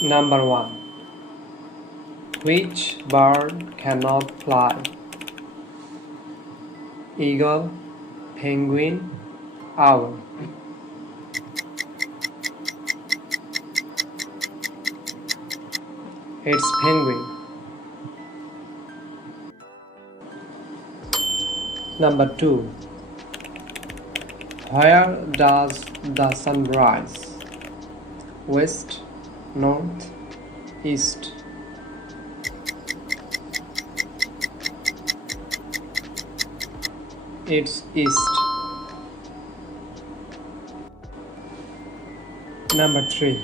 Number 1. Which bird cannot fly? Eagle, penguin, owl. It's penguin. Number 2. Where does the sun rise? West, north, east. It's east. Number 3.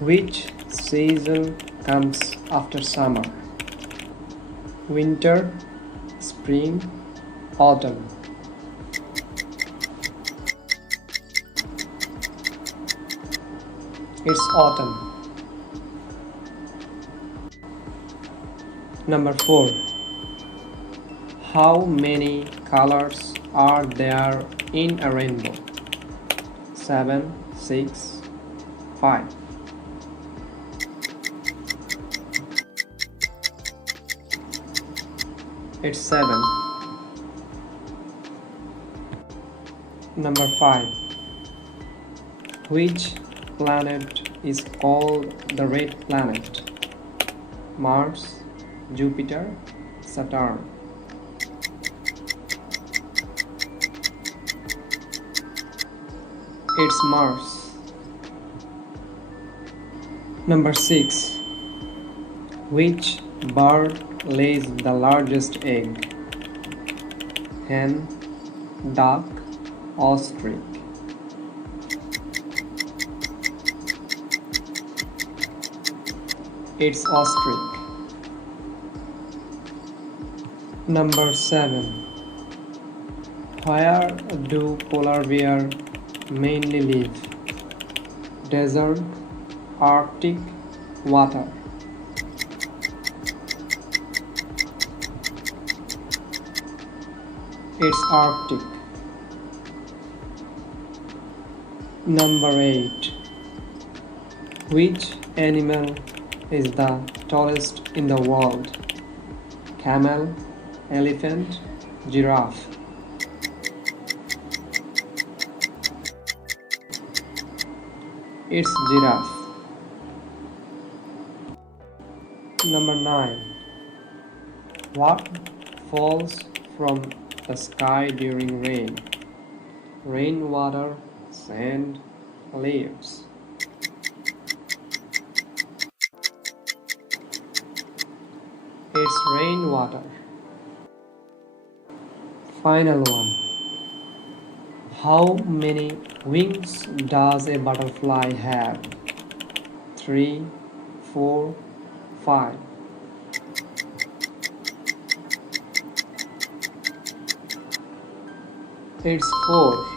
Which season comes after summer? Winter, spring, autumn. It's autumn. Number 4. How many colors are there in a rainbow? 7, 6, 5. It's 7. Number 5. Which planet is called the red planet? Mars, Jupiter, Saturn. It's Mars. Number 6. Which bird lays the largest egg? Hen, duck, ostrich. It's ostrich. Number 7. Where do polar bears mainly live? Desert, Arctic, water. It's Arctic. Number 8. Which animal is the tallest in the world? Camel, elephant, giraffe. It's giraffe. Number 9. What falls from the sky during rain? Rainwater, sand, leaves. It's rainwater. Final one. How many wings does a butterfly have? 3, 4, 5. It's 4.